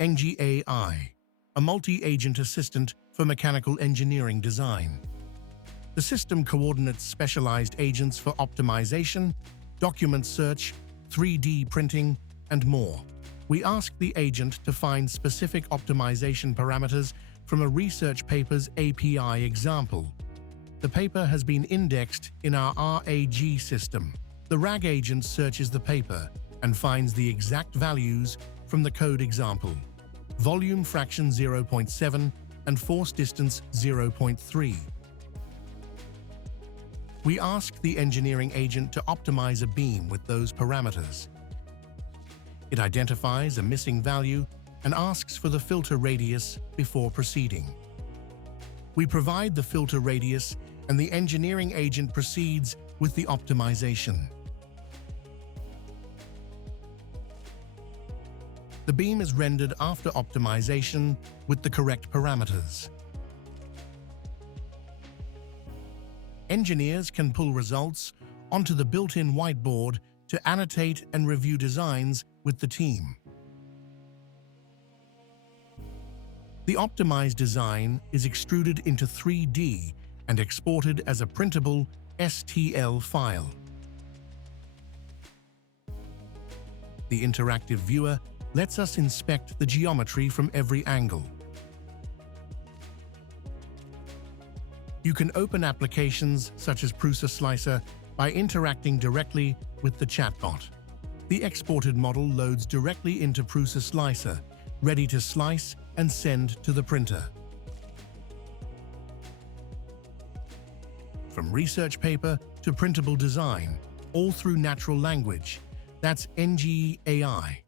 EngiAI, a multi-agent assistant for mechanical engineering design. The system coordinates specialized agents for optimization, document search, 3D printing, and more. We ask the agent to find specific optimization parameters from a research paper's API example. The paper has been indexed in our RAG system. The RAG agent searches the paper and finds the exact values from the code example: volume fraction 0.7 and force distance 0.3. We ask the engineering agent to optimize a beam with those parameters. It identifies a missing value and asks for the filter radius before proceeding. We provide the filter radius, and the engineering agent proceeds with the optimization. The beam is rendered after optimization with the correct parameters. Engineers can pull results onto the built-in whiteboard to annotate and review designs with the team. The optimized design is extruded into 3D and exported as a printable STL file. The interactive viewer lets us inspect the geometry from every angle. You can open applications such as Prusa Slicer by interacting directly with the chatbot. The exported model loads directly into Prusa Slicer, ready to slice and send to the printer. From research paper to printable design, all through natural language. That's EngiAI.